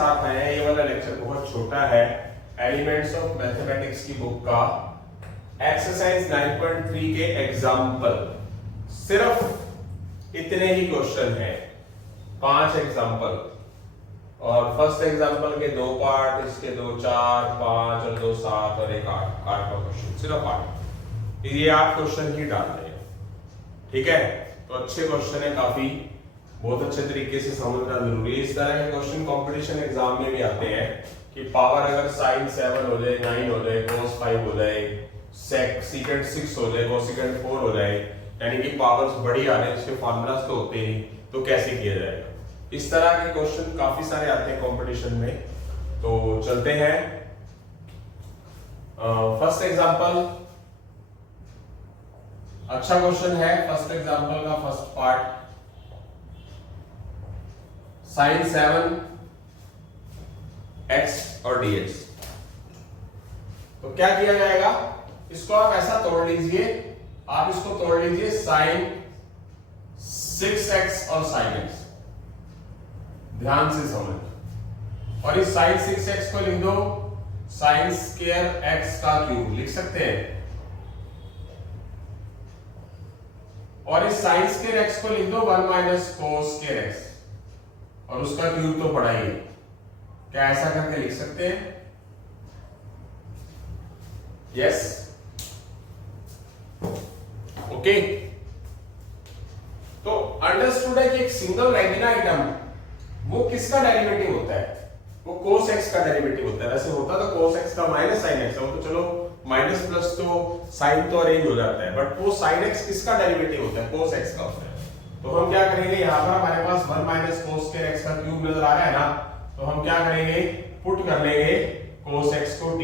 साथ आए हैं। ये वाला लेक्चर बहुत छोटा है, एलिमेंट्स ऑफ मैथमेटिक्स की बुक का एक्सरसाइज 9.3 के एग्जाम्पल। सिर्फ इतने ही क्वेश्चन हैं, 5 एग्जाम्पल, और फर्स्ट एग्जाम्पल के 2 पार्ट, इसके 2 4 5 और 2 7 और 1 8 8वां क्वेश्चन, सिर्फ 8। ये 8 क्वेश्चन ही डाल रहे हैं, ठीक है। तो अच्छे क्वेश्चन है, काफी बहुत अच्छे तरीके से समझना जरूरी है। इस तरह के क्वेश्चन कंपटीशन एग्जाम में भी आते हैं कि पावर अगर साइन 7 हो जाए, 9 हो जाए, cos 5 हो जाए, सेकेंड 6 हो जाए, कोसेकेंड 4 हो जाए, यानी कि पावर्स बड़ी आ रही है, उसके फार्मूलास तो होते ही, तो कैसे किया जाएगा। इस तरह के क्वेश्चन काफी सारे आते हैं कंपटीशन में। तो चलते हैं फर्स्ट एग्जांपल। अच्छा क्वेश्चन है फर्स्ट एग्जांपल का फर्स्ट पार्ट, साइन 7 x और dx। तो क्या किया जाएगा, इसको आप ऐसा तोड़ लीजिए, आप इसको तोड़ लीजिए साइन 6x और साइन x, ध्यान से समझ। और इस साइन 6x को लिख दो साइन स्क्वायर x का क्यूब, लिख सकते हैं। और इस साइन स्क्वायर x को लिख दो 1 माइनस कोस स्क्वायर x, और उसका क्यूब तो पढ़ा ही है। क्या ऐसा करके लिख सकते हैं? Yes, okay. तो अंडरस्टूड है कि एक सिंगल रेगुलर आइटम वो किसका डेरिवेटिव होता है? वो cos x का डेरिवेटिव होता है। वैसे होता तो cos x का माइनस sin x, वो तो चलो माइनस प्लस तो साइन तो अरेंज हो जाता है, बट वो sin x किसका डेरिवेटिव होता है? cos x का होता है। तो हम क्या करेंगे, यहाँ पर हमारे पास 1 माइनस cos स्क्वायर x का क्यूब नजर आ रहा है ना, तो हम क्या करेंगे, पुट कर लेंगे cos x को t।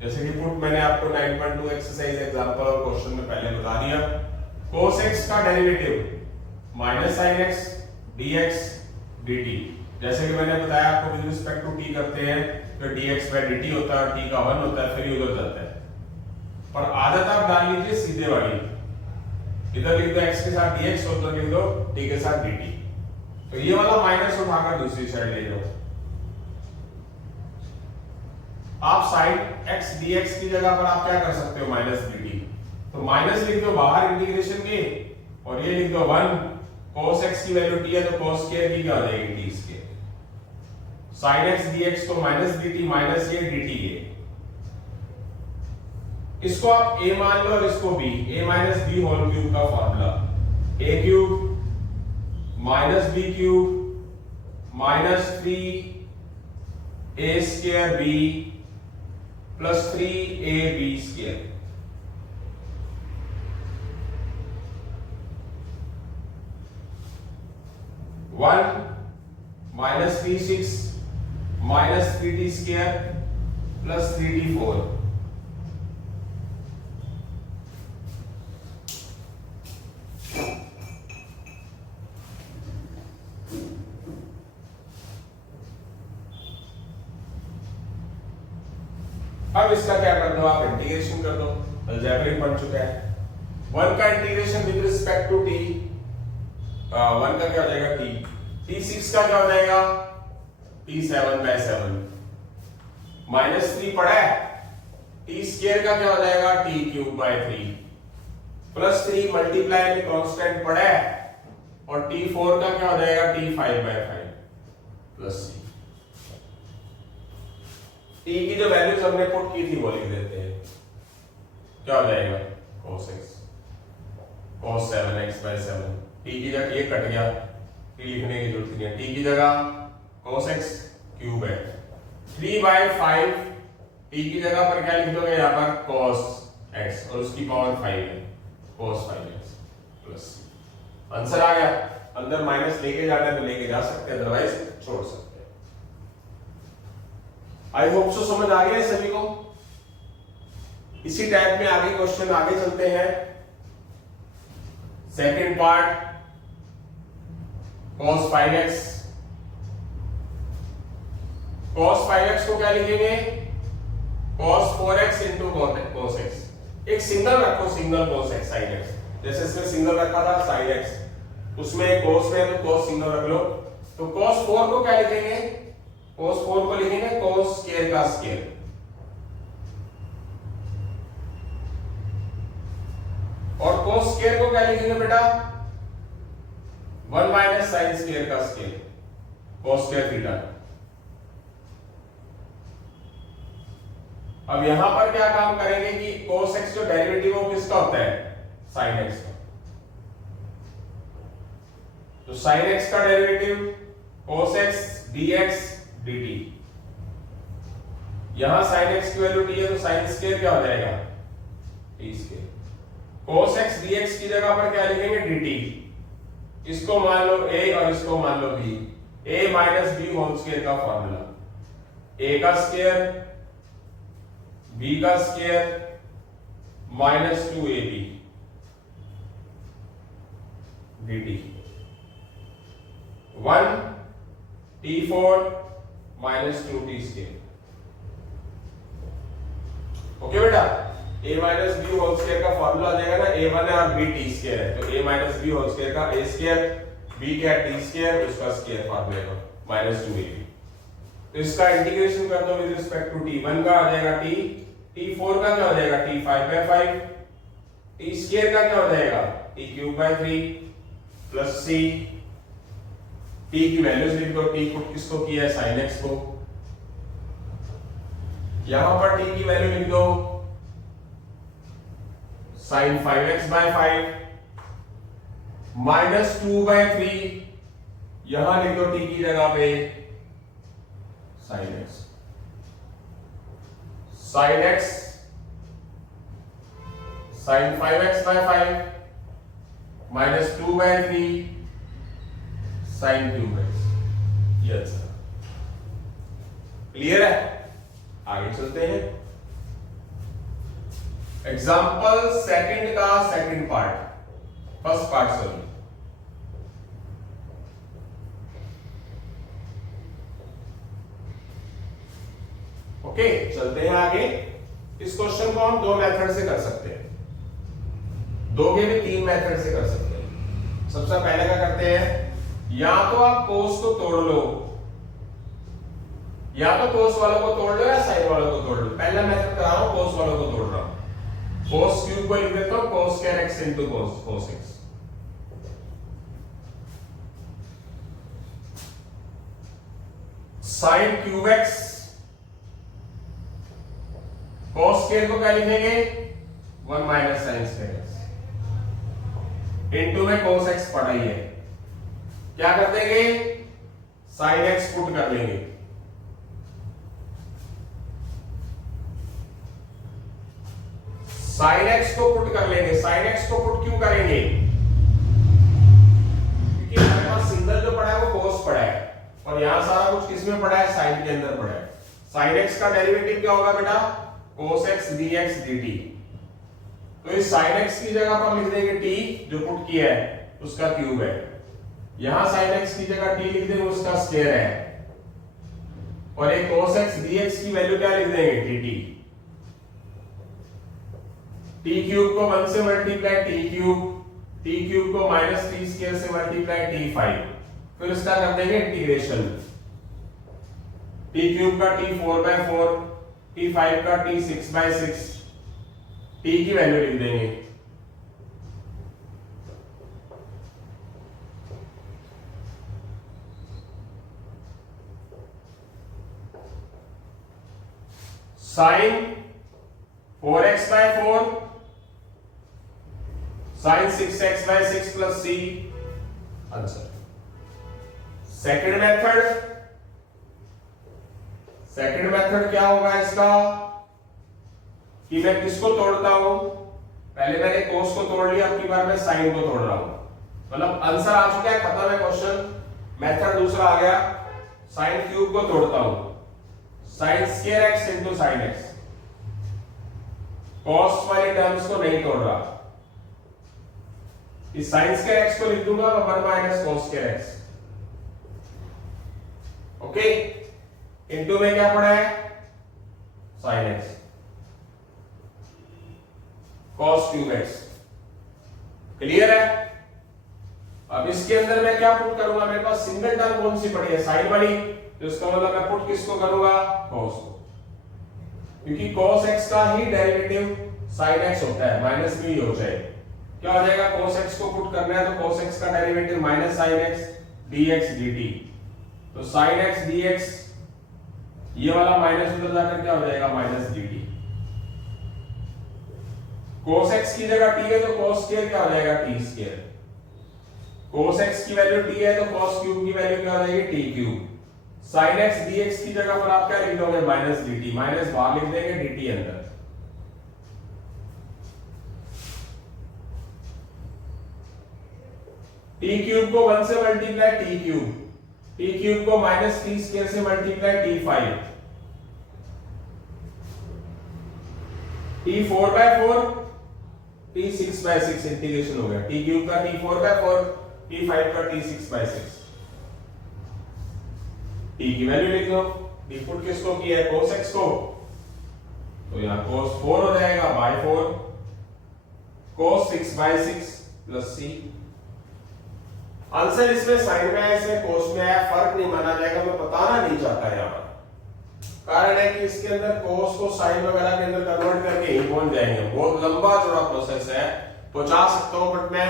जैसे कि पुट मैंने आपको 9.2 एक्सरसाइज एग्जांपल और क्वेश्चन में पहले बता दिया। cos x का derivative minus sin x dx dt। जैसे कि मैंने बताया आपको विद रिस्पेक्ट टू t करते हैं तो dx बाय dt होता है, t का 1 होता है, फिर ये उधर जाता है। पर आदत आप डाल लीजिए सीधे वाली, इधर लिख दो x के साथ dx और उधर लिख दो t के साथ dt। तो ये वाला माइनस उठाकर दूसरी साइड ले जाओ। आप साइन x dx की जगह पर आप क्या कर सकते हो, माइनस dt। तो माइनस लिख दो बाहर इंटीग्रेशन के, और ये लिख दो 1 cos x की वैल्यू t है तो cos स्क्वायर की क्या हो जाएगी, t square. sin x dx को माइनस dt माइनस ये dt है, इसको आप a मान लो और इसको b, a minus b whole cube का formula, a cube minus b cube minus 3 a square b plus 3ab square. One minus 3 6 minus 3t square plus 3t 4। अब इसका क्या कर दो, आप इंटीग्रेशन कर दो, अलजेब्रिक बन चुका है। 1 का integration with respect to t, 1 का क्या हो जाएगा t, t6 का क्या हो जाएगा t7 बाय 7, माइनस 3 पड़ा है, t स्क्वायर का क्या हो जाएगा t cube by 3, plus 3 multiply में कांस्टेंट पड़ा है, और t4 का क्या हो जाएगा t5 bye 5 plus c। t की जो वैल्यूज हमने पुट की थी वो लिख देते हैं, क्या हो जाएगा cos x cos 7x by 7, t की जगह ये कट गया, t लिखने की जरूरत नहीं है, t की जगह cos x क्यूब है, 3 बाय 5 t की जगह पर क्या लिख दोगे यहाँ पर cos x, और उसकी पावर 5 है cos 5x plus c। Answer आ गया। अंदर माइनस लेके जाना है तो लेके जा सकते हैं, अदरवाइज छोड़ सकते हैं। आई होप सो समझ आ गया है सभी को। इसी टाइप में आगे क्वेश्चन आगे चलते हैं। Second part cos 5x, cos 5x को क्या लिखेंगे, cos 4x into cos x। एक सिंगल रखो, single cos x sin x, जैसे इसमें सिंगल रखा था sin x, उसमें cos में तो cos सिंगल रख लो। तो cos 4 को क्या लिखेंगे, cos 4 को लिखेंगे cos स्क्वायर का स्क्वायर, और cos स्क्वायर को क्या लिखेंगे बेटा 1 माइनस साइन स्क्वायर का स्क्वायर, cos स्क्वायर थीटा। अब यहां पर क्या काम करेंगे कि cos x जो डेरिवेटिव वो किसका होता है sin x का, तो sin x का derivative cos x dx dt, यहां sin x की वैल्यू t है तो sin स्क्वायर क्या हो जाएगा t square, cos x dx की जगह पर क्या लिखेंगे dt, इसको मान लो a और इसको मान लो b, a minus b whole square का फॉर्मूला, a का स्क्वायर b का square minus 2ab dt, 1 t4 minus 2t square. Okay बेटा, a minus b whole square का फॉर्मूला आ जाएगा ना, a1 है और b t स्क्वायर है, तो a minus b whole square का a स्क्वायर, b क्या t स्क्वायर, उसका स्क्वायर फॉर्मूला का माइनस 2ab, तो इसका इंटीग्रेशन कर दो विद रिस्पेक्ट टू t, 1 का आ जाएगा t, t4 का क्या हो जाएगा t 5/5, t स्क्वायर का क्या हो जाएगा t cube by 3 plus c, t की वैल्यूज लिख दो, t पुट किसको किया है sin x को, यहां पर t की वैल्यू लिख दो sin 5x/5 माइनस 2/3, यहां लिख दो t की जगह पे sin x, sin x sin 5x/5 minus 2/3 sin cube x, ये आंसर क्लियर है। आगे चलते हैं, एग्जाम्पल सेकंड का second part, first part solve. Okay चलते हैं आगे। इस क्वेश्चन को हम दो मेथड से कर सकते हैं, दो के भी तीन मेथड से कर सकते हैं। सबसे पहले क्या करते हैं, या तो आप cos को तोड़ लो, या तो cos वालों को तोड़ लो या sin वालों को तोड़ लो। पहला मेथड कर रहा हूं, cos वालों को तोड़ रहा हूं, cos क्यूब को लिख देता हूं cos स्क्वायर x into cos x, sin cube x, cos square को क्या लिखेंगे 1 minus sign square x, into में cos x पढ़ा ही है, क्या कर देंगे sin x पुट कर लेंगे, sin x को पुट कर लेंगे। sin x को पुट क्यों करेंगे, क्योंकि हमारे पास सिंगल जो पड़ा है वो cos पड़ा है, और यहां सारा कुछ किस में पड़ा है sin के अंदर पड़ा है। sin x का डेरिवेटिव क्या होगा बेटा cos x dx dt, तो इस sin x की जगह पर लिख देंगे t जो पुट किया है उसका क्यूब है, यहां sin x की जगह t लिख देंगे उसका स्क्वायर है, और एक cos x dx की वैल्यू क्या लिख देंगे dt, t क्यूब को 1 से मल्टीप्लाई t क्यूब को माइनस t स्क्वायर से मल्टीप्लाई t5, फिर इसका कर देंगे इंटीग्रेशन, t क्यूब का t 4/4, t5 का t 6/6, t की वैल्यू लिख देंगे, sin 4x/4 sin 6x/6 plus c, answer. Second method क्या होगा इसका कि मैं किसको तोड़ता हूं, पहले मैंने cos को तोड़ लिया, अब की बार मैं sin को तोड़ रहा हूं, मतलब आंसर आ चुका है, खत्म है क्वेश्चन। मेथड दूसरा आ गया, sin क्यूब को तोड़ता हूं, sin स्क्वायर x into sin x, cos वाली टर्म्स को नहीं तोड़ रहा, इस sin स्क्वायर x को लिख दूंगा 1 माइनस cos स्क्वायर x, ओके, इनटू में क्या पड़ा है sin x cos cube x, clear है। अब इसके अंदर मैं क्या पुट करूंगा, मेरे पास सिंगल टर्म कौन सी पड़ी है sin वाली, तो इसका मतलब मैं पुट किसको करूंगा, cos को, क्योंकि cos x का ही डेरिवेटिव sin x होता है, माइनस भी हो जाए, क्या हो जाएगा, cos x को पुट करना है तो cos x का derivative minus sin x dx dt, तो sin x dx ये वाला माइनस उधर जाकर क्या हो जाएगा, माइनस dt, cos x की जगह t है तो cos स्क्वायर क्या हो जाएगा, t स्क्वायर, cos x की वैल्यू t है तो cos क्यूब की वैल्यू क्या हो जाएगी, t cube, sin x dx की जगह पर आप क्या लिख दोगे, माइनस dt, माइनस बाहर लिख देंगे, dt अंदर, t क्यूब को 1 से multiply t cube, t cube को माइनस t स्क्वायर से multiply t5, t 4/4 t 6/6 integration हो गया, t क्यूब का t 4/4 t 5 का t 6/6, t की वैल्यू लिख दो, t पुट किसको किया है, cos x को, तो यहाँ cos 4 हो जाएगा by 4 cos 6/6 plus c, answer इसमें साइन में है, इसमें cos में है, फर्क नहीं माना जाएगा, मैं बताना नहीं चाहता यहाँ पर, कारण है कि इसके अंदर cos को sin वगैरह के अंदर कन्वर्ट करके ही पहुंच जाएंगे, बहुत लंबा चौड़ा प्रोसेस है, पहुंचा सकता हूं बट मैं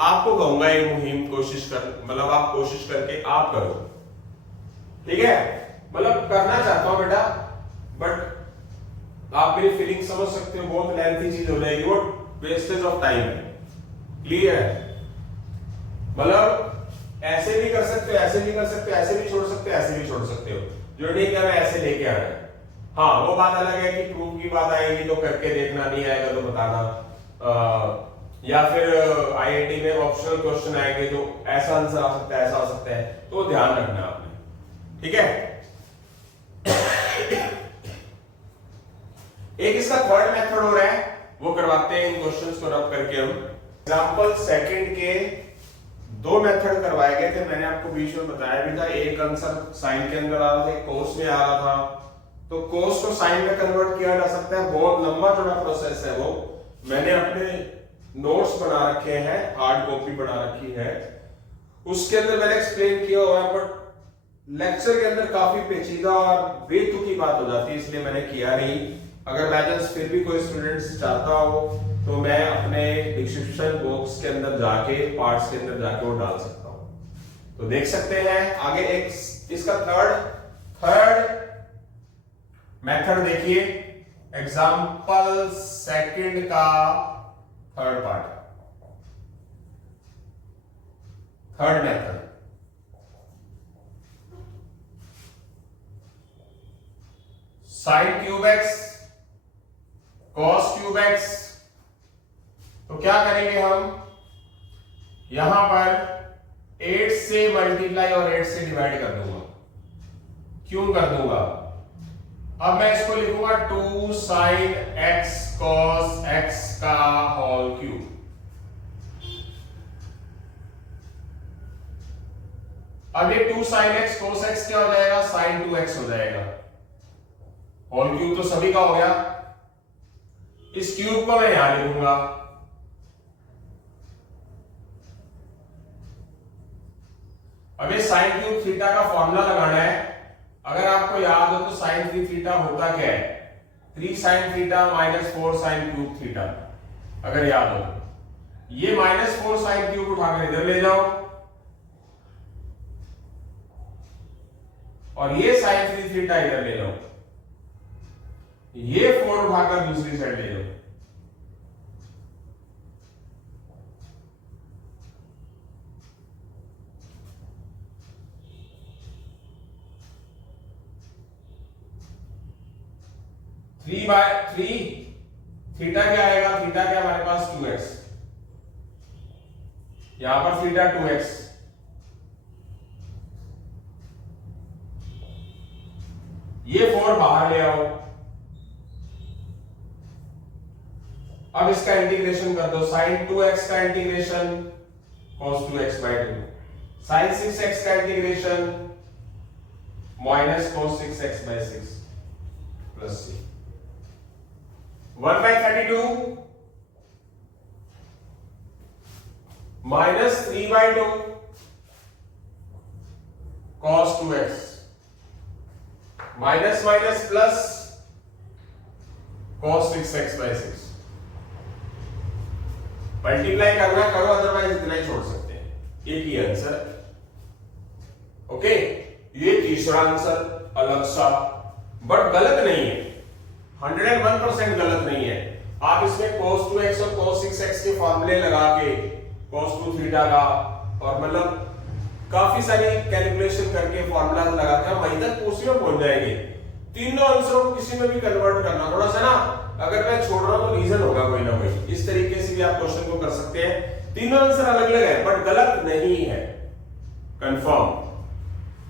आपको कहूंगा ये मुहिम कोशिश कर, मतलब आप कोशिश करके आप करो, ठीक है, मतलब करना चाहता हूं बेटा, बट आप मेरी फीलिंग समझ सकते हो, बहुत लेंथी चीज हो जाएगी, वो वेस्टेज ऑफ टाइम है, क्लियर है, मतलब ऐसे भी कर सकते हो, ऐसे भी कर सकते हो, ऐसे भी छोड़ सकते हो, ऐसे भी छोड़ सकते हो, जो नहीं कर रहे ऐसे लेके आ रहे हैं, हाँ वो बात अलग है कि प्रूफ की बात आएगी तो करके देखना, नहीं आएगा तो बताना, या फिर आईआईटी में ऑप्शनल क्वेश्चन आएंगे तो ऐसा आंसर आ सकता है, ऐसा आ सकता है, तो ध्यान रखना आपने, ठीक है। एक इसका थर्ड मेथड हो रहा है, वो करवाते हैं इन क्वेश्चंस को रब करके हम, एग्जांपल सेकंड के दो मेथड करवाए गए थे, मैंने आपको बीच में बताया भी था, एक आंसर साइन के अंदर आ रहा था, कोस में आ रहा था, तो कोस को साइन में कन्वर्ट किया जा सकता है, बहुत लंबा चौड़ा प्रोसेस है वो, मैंने अपने नोट्स बना रखे हैं, हार्ड कॉपी बना रखी है, उसके अंदर मैंने एक्सप्लेन किया हुआ है, बट लेक्चर के अंदर काफी पेचीदा और बेतुकी बात हो जाती है, इसलिए मैंने किया नहीं, अगर बाय चांस फिर भी कोई स्टूडेंट्स चाहता हो तो मैं अपने डिस्क्रिप्शन बॉक्स के अंदर जाके, पार्ट्स के अंदर जाके वो डाल सकता हूं, तो देख सकते हैं। आगे एक इसका थर्ड मेथड देखिए, एग्जांपल सेकंड का third part, third method, sine cube x cos cube x, तो क्या करेंगे हम, यहां पर 8 से मल्टीप्लाई और 8 से डिवाइड कर दूंगा, क्यों कर दूंगा, अब मैं इसको लिखूंगा 2 sin x cos x का होल क्यूब, अब ये 2 sin x cos x क्या हो जाएगा, sin 2x हो जाएगा, होल क्यूब तो सभी का हो गया, इस क्यूब को मैं यहां लिखूंगा, अब ये साइन क्यूब थीटा का फॉर्मूला लगाना है, अगर आपको याद हो तो साइन 3 थीटा होता क्या है, 3 sin theta minus 4 sin cube theta, अगर याद हो, ये माइनस 4 sin क्यूब उठाकर इधर ले जाओ, और ये sin 3 थीटा इधर ले जाओ, ये 4 उठाकर दूसरी साइड ले जाओ, थ्री बाय थ्री, थीटा क्या आएगा, थीटा क्या हमारे पास 2x, यहां पर थीटा 2x, ये 4 बाहर ले आओ, अब इसका इंटीग्रेशन कर दो, sin 2x का integration cos 2x by 2, sin 6x का integration minus cos 6x by 6 plus c, 1/32 minus 3/2 cos 2x minus minus plus cos 6x/6 multiply करना करो, अदरवाइज इतना ही छोड़ सकते हैं। एक ही आंसर। ओके, ये तीसरा आंसर अलग सा, बट गलत नहीं है, 101% गलत नहीं है। आप इसमें cos 2x और cos 6x के फॉर्मूले लगा के cos 2 थीटा का और मतलब काफी सारी कैलकुलेशन करके फॉर्मूला लगा के हम वहीं तक उसी में पहुंच जाएंगे। तीनों आंसरों को किसी में भी कन्वर्ट करना थोड़ा सा ना, अगर मैं छोड़ रहा हूं तो रीजन होगा कोई ना कोई, इस तरीके से भी आप क्वेश्चन को कर सकते हैं। तीनों आंसर अलग अलग है बट गलत नहीं है, कंफर्म।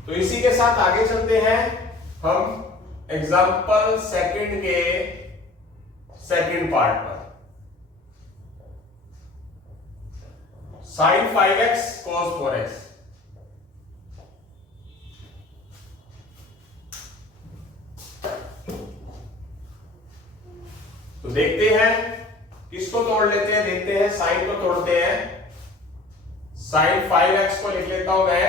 तो इसी के साथ आगे चलते हैं हम एग्जांपल सेकंड के सेकंड पार्ट पर। sin 5x cos 4x। तो देखते हैं किसको तोड़ लेते हैं, देखते हैं साइन को तोड़ते हैं। sin 5x को लिख लेता हूं मैं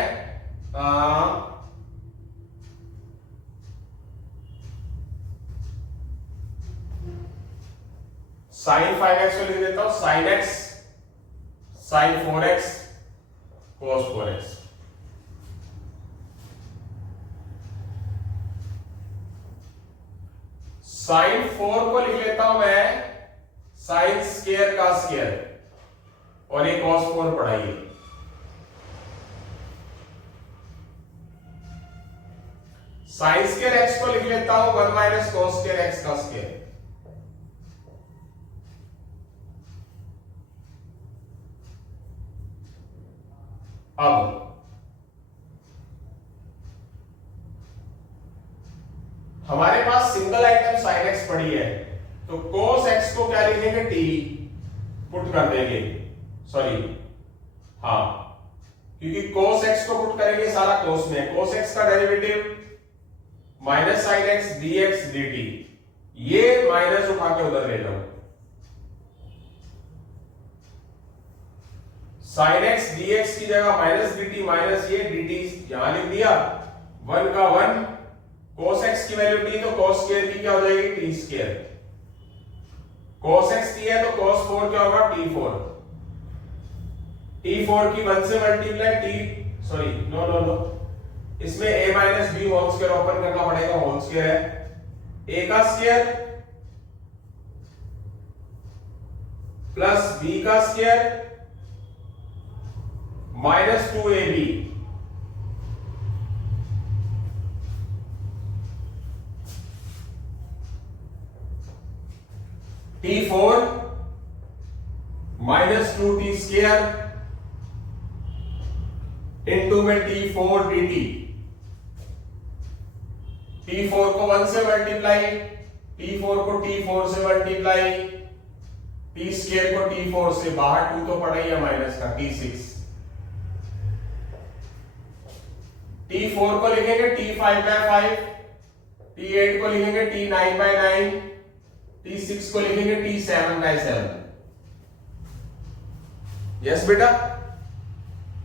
sin 5x को लिख देता हूं sin x sin 4x cos 4x। sin 4 को लिख लेता हूं मैं sin स्क्वायर का स्क्वायर, और ये cos 4 पढ़ाइए। sin स्क्वायर x को लिख लेता हूं 1 माइनस cos स्क्वायर x का स्क्वायर। अब हमारे पास सिंगल आइटम sin x पड़ी है, तो cos x को क्या लिखेंगे, t पुट कर देंगे, सॉरी हाँ, क्योंकि cos x को पुट करेंगे सारा cos में, cos x का derivative minus sin x dx dt, ये माइनस उठा के उधर ले लो, sin x dx की जगह माइनस dt, माइनस ये dt यहां लिख दिया, 1 का 1, cos x की वैल्यू t, तो cos स्क्वायर की क्या हो जाएगी, t square. cos x t है तो cos 4 क्या होगा, t4। t4 की 1 से multiply t, sorry no no no, इसमें a minus b whole square open करना पड़ेगा, होल स्क्वायर है, a का स्क्वायर प्लस b का square minus 2ab, t4 minus 2t square into में t4 dt, t4 को 1 से मल्टीप्लाई, t4 को t4 से मल्टीप्लाई, t स्क्वायर को t4 से, बाहर 2 तो पड़ा ही है माइनस का, t6, t4 को लिखेंगे t5/5, t8 को लिखेंगे t9/9, t6 को लिखेंगे t7/7। यस बेटा,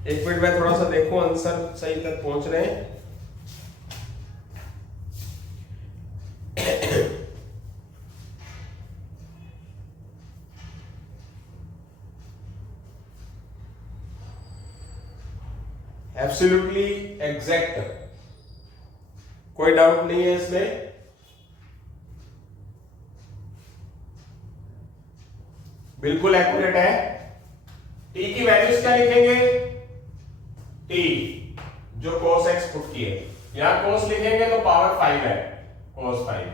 एक मिनट में थोड़ा सा देखो आंसर सही तक पहुंच रहे हैं। एब्सोल्युटली एग्जैक्ट, कोई डाउट नहीं है इसमें। बिल्कुल एक्यूरेट है। t की वैल्यूज क्या लिखेंगे, t जो cos x पुट की है, यहां cos लिखेंगे तो पावर 5 है, cos 5,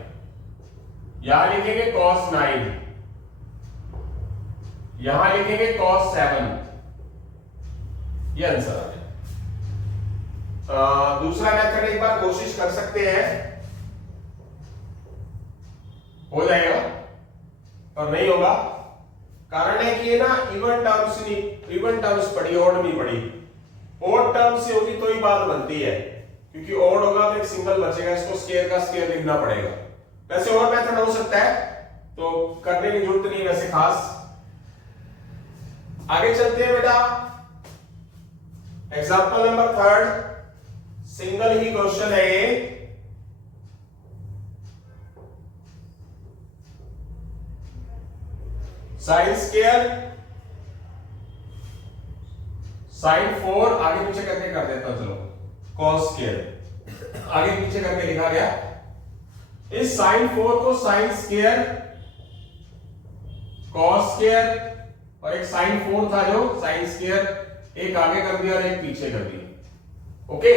यहां लिखेंगे cos 9, यहां लिखेंगे cos 7, ये आंसर आ गया। दूसरा मेथड एक बार कोशिश कर सकते हैं, हो जाएगा और नहीं होगा, कारण है कि ये ना इवन टर्म्स नहीं, इवन टर्म्स पढ़ी, ओड नहीं पढ़ी, ओड टर्म से होगी तो ही बात बनती है, क्योंकि ओड होगा तो एक सिंगल बचेगा, इसको स्क्वायर का स्क्वायर लिखना पड़ेगा। वैसे और मेथड हो सकता है, तो करने की जरूरत नहीं वैसे खास। आगे चलते हैं बेटा, एग्जांपल नंबर 3, सिंगल ही क्वेश्चन है ये, साइन स्क्वायर साइन 4 आगे पीछे करके कर देता हूं, चलो कॉस स्क्वायर आगे पीछे करके लिखा गया। इस साइन 4 को साइन स्क्वायर कॉस स्क्वायर और एक साइन 4 था जो साइन स्क्वायर, एक आगे कर दिया और एक पीछे कर दिया। ओके,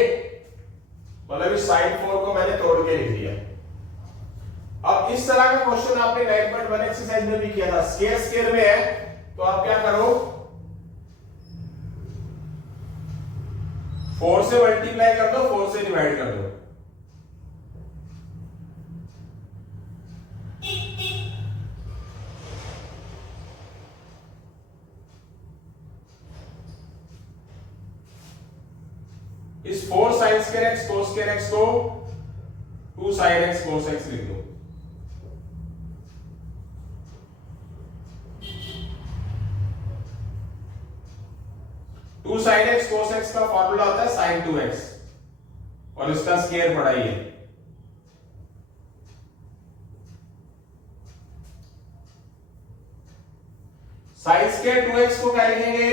मतलब इस साइन 4 को मैंने तोड़ के लिख दिया। अब इस तरह का क्वेश्चन आपने 9.1 एक्सरसाइज में भी किया था। स्क्वायर स्क्वायर में है तो आप क्या करो, 4 से मल्टीप्लाई कर दो, 4 से डिवाइड कर दो। इस 4 sin स्क्वायर x cos स्क्वायर x को 2 sin x cos x लिख दो। Two sine x cos x का फॉर्मूला होता है साइन 2x और इसका स्क्वायर पढ़ाइए। साइन स्क्वायर 2x को क्या लिखेंगे,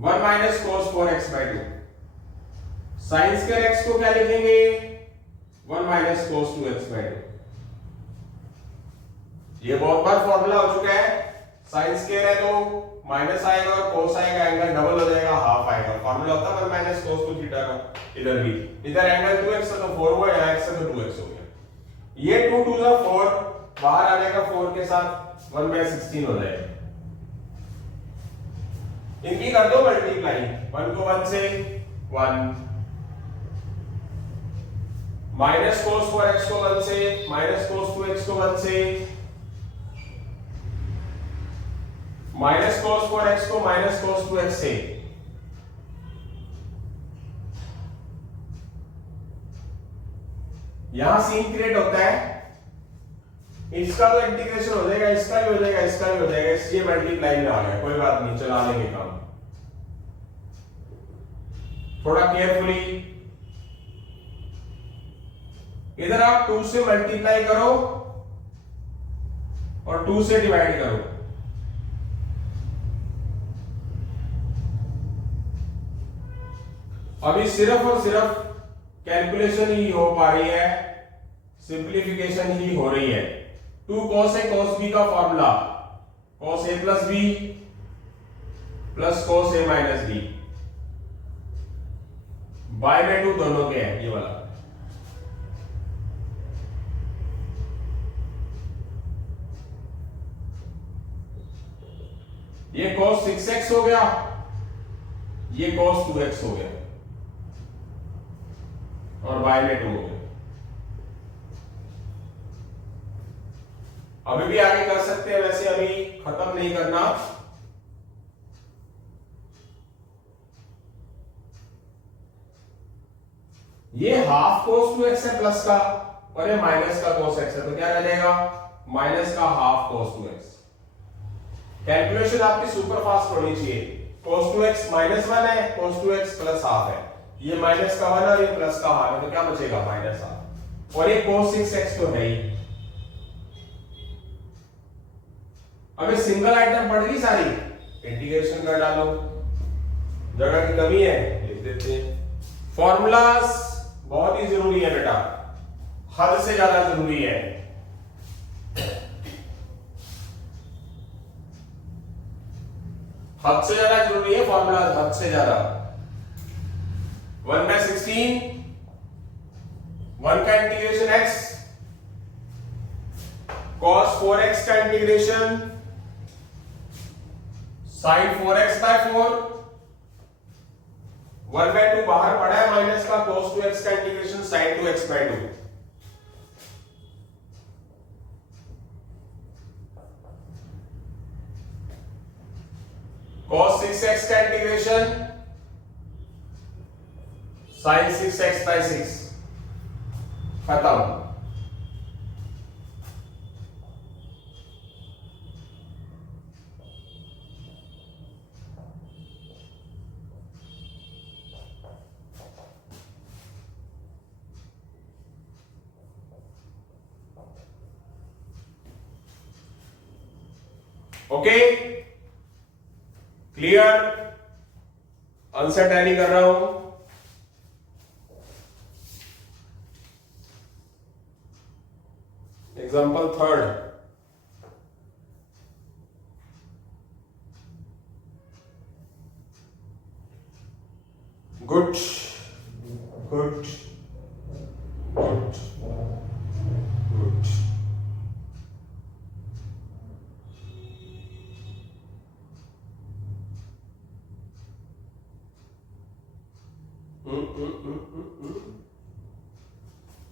1 minus cos 4x by 2। Sine square x को क्या लिखेंगे, 1 माइनस कोस 2x बाय 2। ये बहुत बार फॉर्मूला हो चुका है। साइन स्क्वायर है तो माइनस आएगा और कोस आएगा, एंगल डबल हो जाएगा, हाफ आएगा। फॉर्मूला होता है 1 माइनस कोस 2 थीटा का। इधर भी, इधर एंगल 2x है तो 4 हुआ, यहां x है तो 2x हो गया। ये 2 2 जा 4 बाहर आ जाएगा, 4 के साथ 1 बाय 16 हो जाएगा। इनकी कर दो मल्टीप्लाई, 1 को 1 से 1 माइनस कोस 4x को 1 से, माइनस कोस 2x को 1 से, माइनस कोस 4x को माइनस कोस 2x से। यहां सीन क्रिएट होता है, इसका तो इंटीग्रेशन हो जाएगा, इसका भी हो जाएगा, इसका भी हो जाएगा, इसलिए मल्टीप्लाई में आ गया। कोई बात नहीं, चला लेंगे काम थोड़ा केयरफुली। इधर आप 2 से मल्टीप्लाई करो और 2 से डिवाइड करो। अभी सिर्फ और सिर्फ कैलकुलेशन ही हो पा रही है, सिंप्लीफिकेशन ही हो रही है। 2 cos a cos b का formula cos a plus b plus cos a minus b by में 2 दोनों के हैं, ये वाला। ये cos 6x हो गया, ये cos 2x हो गया और बाय में 2 हो गया। अभी भी आगे कर सकते हैं, वैसे अभी खत्म नहीं करना। ये हाफ cos 2x है प्लस का और ये माइनस का cos x है, तो क्या रह जाएगा, माइनस का हाफ cos 2x। कैलकुलेशन आपकी सुपर फास्ट होनी चाहिए। cos 2x माइनस 1 है, cos 2x प्लस हाफ है, ये माइनस का 1 और ये प्लस का हाफ है, तो क्या बचेगा, माइनस हाफ। और ये cos 6x तो है ही। अबे सिंगल आइटम पड़ गई सारी, इंटीग्रेशन कर डालो, जगह की कमी है, लिख देते हैं। फॉर्मूलाज बहुत ही जरूरी है बेटा, हद से ज्यादा जरूरी है। हद से ज्यादा जरूरी है फॉर्मूलाज, हद से ज्यादा। 1 by 16, 1 का इंटीग्रेशन x, cos 4x का integration sin 4x by 4, 1 by 2 बाहर पड़ा है, माइनस का cos 2x का integration sin 2x by 2। cos 6x का इंटीग्रेशन sin 6x by 6। खत्म। Okay, clear? आंसर टैली कर रहा हूं। Example third, good good good good.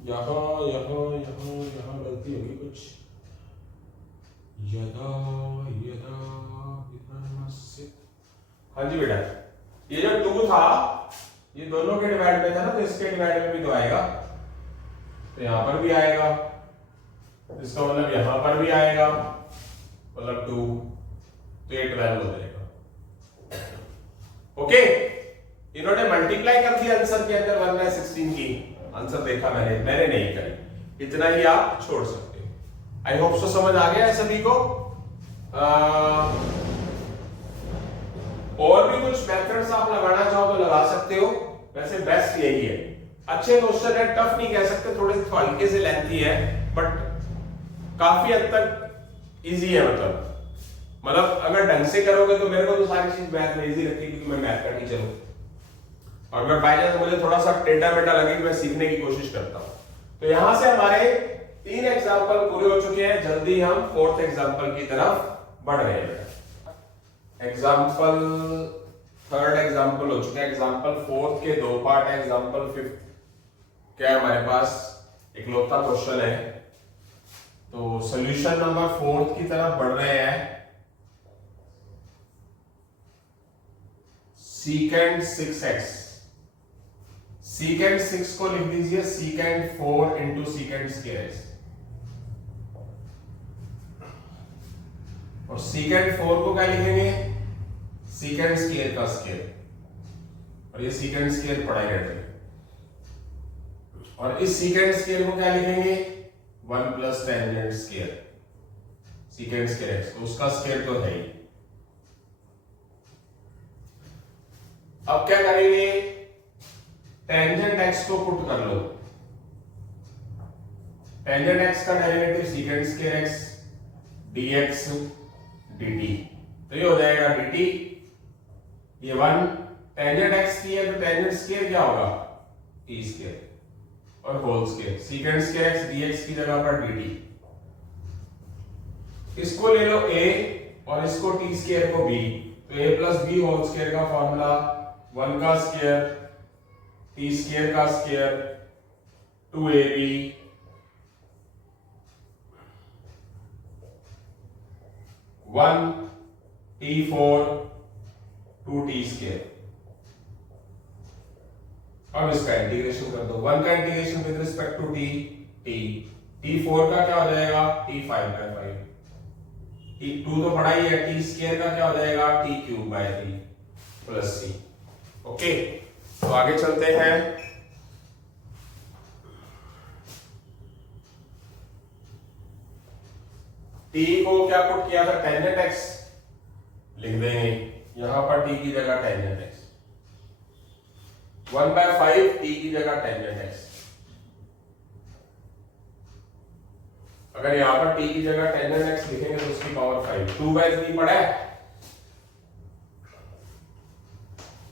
यहां यहां यहां यहां गलती होगी कुछ। यदा यदा हाँ जी बेटा, ये जो 2 था ये दोनों के डिवाइड में था ना, तो इसके डिवाइड में भी तो आएगा, तो यहां पर भी आएगा, इसका मतलब यहां पर भी आएगा, मतलब 2, तो ये 12 हो जाएगा। ओके, इन्होंने मल्टीप्लाई कर दिया आंसर के अंदर 1/16 की। आंसर देखा मैंने नहीं करी, इतना ही आप छोड़ सकते हो। आई होप सो समझ आ गया है सभी को। और भी कुछ मेथड्स आप लगाना चाहो तो लगा सकते हो, वैसे बेस्ट यही है। अच्छे क्वेश्चन है, टफ नहीं कह सकते, थोड़े से हल्के से लेंथी है, बट काफी हद तक इजी है। मतलब अगर ढंग से करोगे तो मेरे को तो सारी चीज मैथ में इजी लगती है, क्योंकि मैं मैथ का टीचर हूं। और अगर बाय चांस मुझे थोड़ा सा टेढ़ा मेढ़ा लगे कि मैं सीखने की कोशिश करता हूं। तो यहां से हमारे 3 एग्जाम्पल पूरे हो चुके हैं, जल्दी हम 4th एग्जाम्पल की तरफ बढ़ रहे हैं। एग्जाम्पल 3rd एग्जाम्पल हो चुका है, एग्जाम्पल 4th के 2 पार्ट है, एग्जाम्पल 5th क्या है हमारे पास, इकलौता क्वेश्चन है। तो सॉल्यूशन नंबर 4th की तरफ बढ़ रहे हैं। सीकेंड 6x, सीकेंड 6 को लिख दीजिए सीकेंड 4 इंटू सीकेंड स्क्वायर x, और सीकेंड 4 को क्या लिखेंगे, सीकेंड स्क्वायर का स्क्वायर, और ये सीकेंड स्क्वायर पढ़ा ही रहते हैं। और इस सीकेंड स्क्वायर को क्या लिखेंगे, 1 plus tangent square, secant square x, तो उसका स्क्वायर तो है ही। अब क्या करेंगे, टेंजेंट x को पुट कर लो, टेंजेंट x का derivative सीकेंड square x dx dt, तो ये हो जाएगा dt, ये 1 टेंजेंट x की है तो टेंजेंट स्क्वायर क्या होगा, t स्क्वायर और whole square, secant square x dx की जगह पर dt। इसको ले लो a और इसको t स्क्वायर को b, तो a plus b whole square का फॉर्मूला 1 का स्क्वायर t स्क्वायर का square 2ab 1 t4 2t square. अब इसका इंटीग्रेशन कर दो, 1 का integration with respect to t, t4 का क्या हो जाएगा, t5/5, t2 तो पढ़ा ही है, t स्क्वायर का क्या हो जाएगा, t³ प्लस c। ओके, तो आगे चलते हैं। t को क्या पुट किया था, टेंजेंट x लिख देंगे, यहां पर t की जगह टेंजेंट x, 1/5 t की जगह टेंजेंट x। अगर यहां पर t की जगह टेंजेंट x लिखेंगे तो उसकी पावर 5, 2/3 पड़ा है,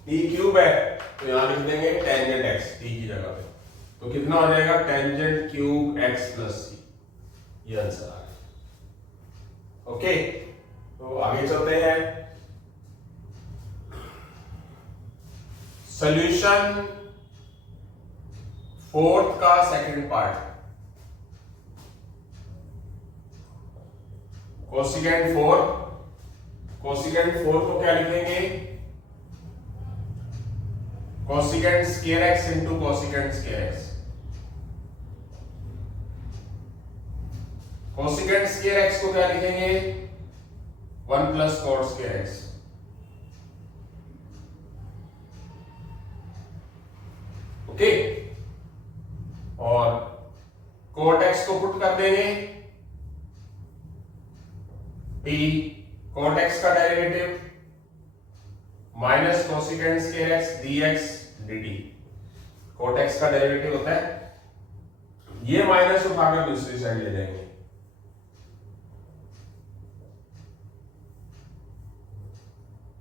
t³ है तो यहां लिख देंगे टेंजेंट x t की जगह पे, तो कितना हो जाएगा, tangent cube x plus c, ये आंसर आ गया। ओके, तो आगे चलते हैं। सॉल्यूशन 4th का सेकंड पार्ट, कोसिकेंड 4, कोसिकेंड 4 को क्या लिखेंगे, cosecant square x into cosecant square x, cosecant square x को क्या लिखेंगे, 1 plus cot square x, okay, और कोट x को पुट कर देंगे t, cot square x dx dt, cot x का डेरिवेटिव होता है। ये माइनस उठाकर दूसरी साइड ले जाएंगे,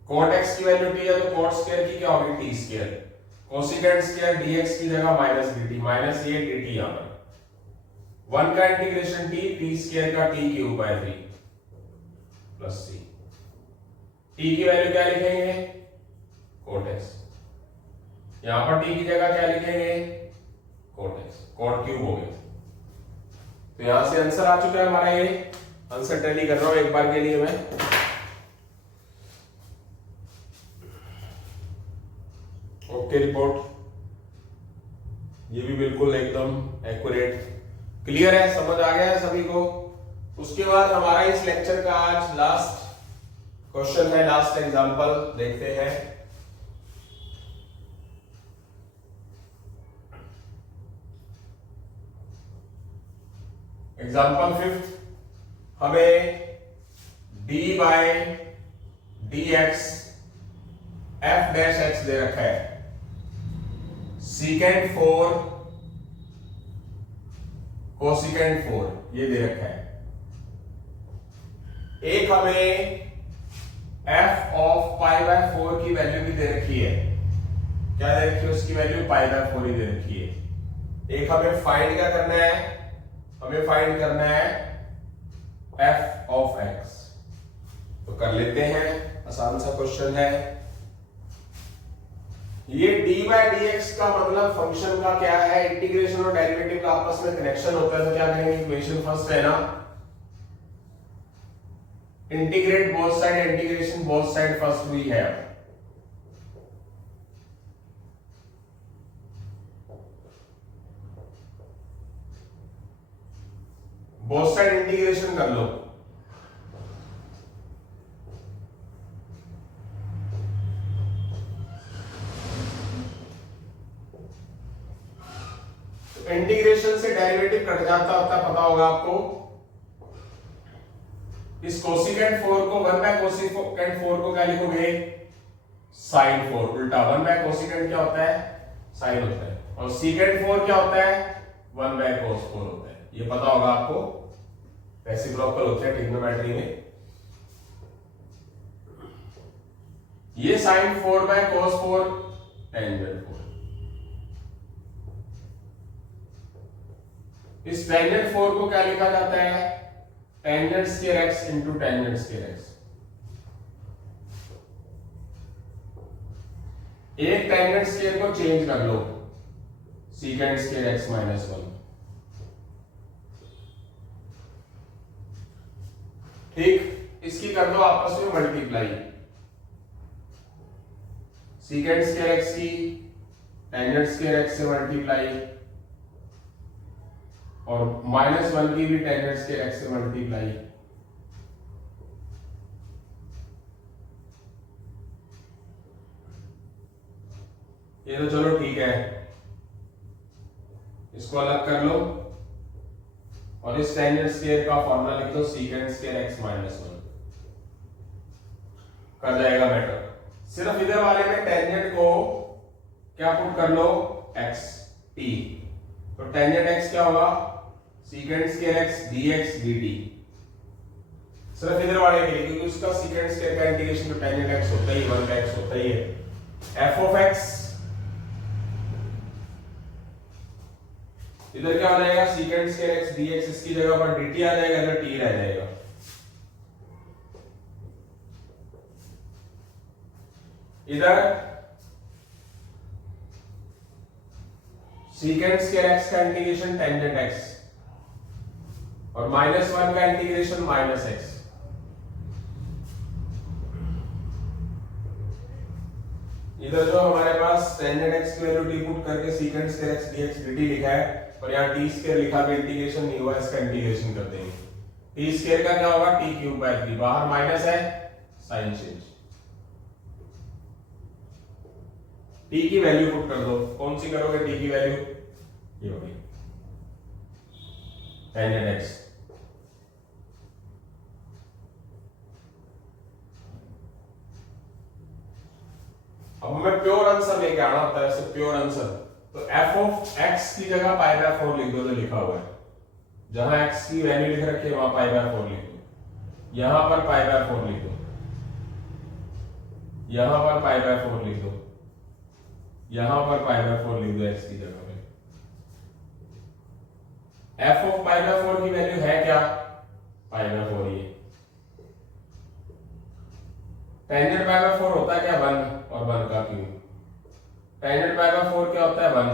cot x की वैल्यू t है तो cot स्क्वायर की क्या होगी t square, cosecant square dx की जगह माइनस dt, माइनस ये dt यहां पर, 1 का इंटीग्रेशन t स्क्वायर का t cube by 3 plus c, t की वैल्यू क्या लिखेंगे cot x, यहां पर t की जगह क्या लिखेंगे cot x, cot क्यूब हो गया। तो यहां से आंसर आ चुका है हमारा, ये आंसर टैली कर रहा हूं एक बार के लिए मैं। ओके रिपोर्ट, ये भी बिल्कुल एकदम एक्यूरेट, क्लियर है, समझ आ गया है सभी को। उसके बाद हमारा इस लेक्चर का आज लास्ट क्वेश्चन है, लास्ट एग्जांपल देखते हैं। एग्जांपल 5, हमें d बाय dx f डैश x दे रखा है, सीकेंट 4 कोसिकेंट 4 ये दे रखा है। एक हमें f ऑफ पाई बाय 4 की वैल्यू भी दे रखी है, क्या दे रखी है उसकी वैल्यू पाई बाय 4 ही दे रखी है। एक हमें फाइंड क्या करना है, हमें फाइंड करना है f ऑफ x, तो कर लेते हैं, आसान सा क्वेश्चन है। ये d बाय dx का मतलब फंक्शन का क्या है, इंटीग्रेशन और डेरिवेटिव का आपस में कनेक्शन होता है, तो क्या करेंगे, इक्वेशन फर्स्ट है ना, integrate both side, integration both side first हुई है। बोथ साइड इंटीग्रेशन कर लो, इंटीग्रेशन से डेरिवेटिव कट जाता होता, पता होगा आपको। इस कोसिकेंट 4 को 1 बाय कोसिकेंट 4 को क्या लिखोगे साइन 4, उल्टा 1 बाय कोसिकेंट क्या होता है साइन होता है, और सीकेंट 4 क्या होता है 1 बाय कोस 4 होता है, ये पता होगा आपको, रेसिप्रोकल होते हैं ट्रिग्नोमेट्री में। ये साइन 4 बाय कोस 4 टेंजेंट 4, इस टेंजेंट 4 को क्या लिखा जाता है tangent square x into tangent square x। एक टेंजेंट स्क्वायर को चेंज कर लो, सीकेंट स्क्वायर x माइनस 1, ठीक, इसकी कर दो आपस में मल्टीप्लाई, सीकेंट स्क्वायर x की टेंजेंट स्क्वायर x से मल्टीप्लाई, और माइनस 1 की भी टेंजेंट स्क्वायर x से मल्टीप्लाई। ये तो चलो ठीक है, इसको अलग कर लो, और इस टेंजेंट स्क्वायर का फॉर्मूला लिख दो सीकेंट स्क्वायर x माइनस 1, कर जाएगा मैटर। सिर्फ इधर वाले में टेंजेंट को क्या पुट कर लो x t, तो टेंजेंट x क्या होगा secant square x dx dt, सिर्फ इधर वाले के लिए, क्योंकि उसका सीकेंट स्क्वायर का इंटीग्रेशन तो टेंजेंट x होता ही 1 का x होता ही है। f ऑफ x इधर क्या हो जाएगा सीकेंट स्क्वायर x dx, इसकी जगह पर dt आ जाएगा, इधर t रह जाएगा। इधर सीकेंट स्क्वायर x का इंटीग्रेशन टेंजेंट x, और माइनस 1 का इंटीग्रेशन माइनस x। इधर जो हमारे पास टेंजेंट x की वैल्यू t पुट करके secant square x dx dt लिखा है, और यहाँ t स्क्वायर लिखा है, इंटीग्रेशन नहीं हुआ, इसका इंटीग्रेशन कर देंगे। t स्क्वायर का क्या होगा t क्यूब बाय 3, बाहर माइनस है साइन चेंज, t की वैल्यू पुट कर दो, कौन सी करोगे t की वैल्यू, ये होगी टेंजेंट x, अब हमें प्योर आंसर लेके आना होता है, ऐसे प्योर आंसर। तो एफ ऑफ एक्स की जगह पाई बाय 4 लिख दो, जो लिखा हुआ है। जहां एक्स की वैल्यू लिख रखी है वहां पाई बाय 4 लिख दो, यहां पर पाई बाय 4 लिख दो, यहां पर पाई बाय 4 लिख दो, यहां पर पाई बाय 4 लिख दो एक्स की जगह पे। एफ ऑफ पाई बाय 4 की वैल्यू है क्या? पाई बाय 4 ही है। टेंजेंट पाई बाय 4 होता है क्या? 1 और 1 का क्यूब। टेंजेंट पाई बाय 4 क्या होता है? 1।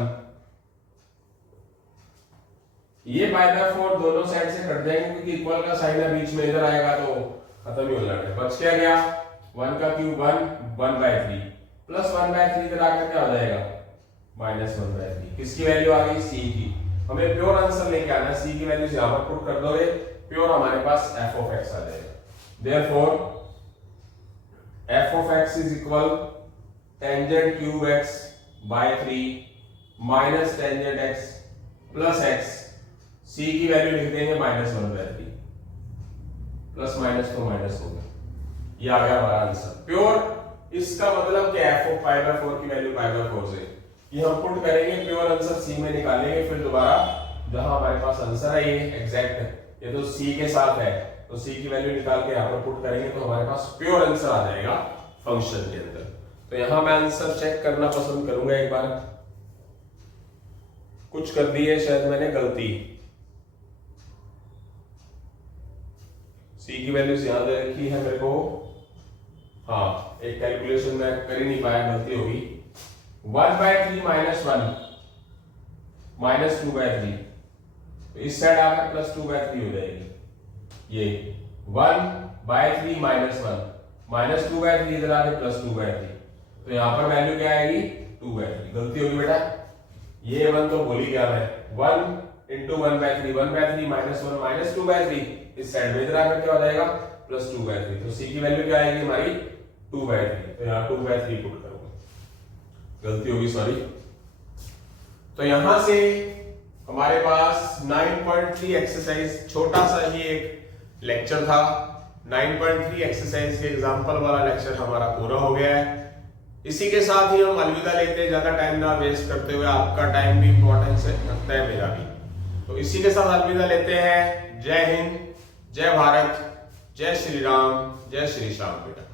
ये पाई बाय 4 दोनों साइड से कट जाएंगे क्योंकि इक्वल का साइन है बीच में, इधर आएगा तो खत्म ही हो जाएगा। बच क्या गया? 1 का क्यूब 1/3 प्लस 1/3 इधर आकर क्या हो जाएगा? -1/3। किसकी वैल्यू आ गई? सी की। हमें प्योर आंसर लेके आना है। सी की वैल्यू यहां पर पुट कर दोगे, प्योर हमारे पास एफ ऑफ एक्स आ जाएगा। Therefore F of X is equal tangent cube X by 3 minus tangent X plus X. C की वैल्यू लिख देंगे -1/3, प्लस माइनस तो माइनस हो गया। ये आ गया हमारा आंसर प्योर। इसका मतलब कि एफ ऑफ पाई बाय 4 की वैल्यू पाई बाय 4 से ये हम पुट करेंगे, प्योर आंसर सी में निकालेंगे, फिर दोबारा जहां हमारे पास आंसर है ये एग्जैक्ट, ये तो सी के साथ है, तो सी की वैल्यू निकाल के यहाँ पर पुट करेंगे तो हमारे पास प्योर आंसर आ जाएगा फंक्शन के अंदर। तो यहां मैं आंसर चेक करना पसंद करूंगा एक बार। कुछ कर दी है शायद मैंने गलती। सी की वैल्यू यहां दे रखी है मेरे को, हाँ एक कैलकुलेशन मैं कर ही नहीं पाया, गलती होगी। 1/3 -1 -2/3, तो इस साइड आकर +2/3 हो जाएगी। ये 1/3 -1 -2/3 इधर आके +2/3, तो यहां पर वैल्यू क्या आएगी? 2/3। गलती होगी बेटा, ये 1 तो भूल ही गया मैं। 1 × 1/3 1/3 -1 -2/3, इस साइड में इधर आकर क्या हो जाएगा? +2/3। तो सी की वैल्यू क्या आएगी हमारी? 2/3। तो यहाँ 2/3 पुट करूंगा, गलती होगी सॉरी। तो यहां से हमारे पास 9.3 एक्सरसाइज, छोटा सा ही एक लेक्चर था। 9.3 एक्सरसाइज के एग्जांपल वाला लेक्चर हमारा पूरा हो गया है। इसी के साथ ही हम अलविदा लेते हैं, ज्यादा टाइम ना वेस्ट करते हुए। आपका टाइम भी इंपॉर्टेंस रखता है, मेरा भी। तो इसी के साथ अलविदा लेते हैं। जय हिंद, जय भारत, जय श्री राम, जय श्री श्याम बेटा।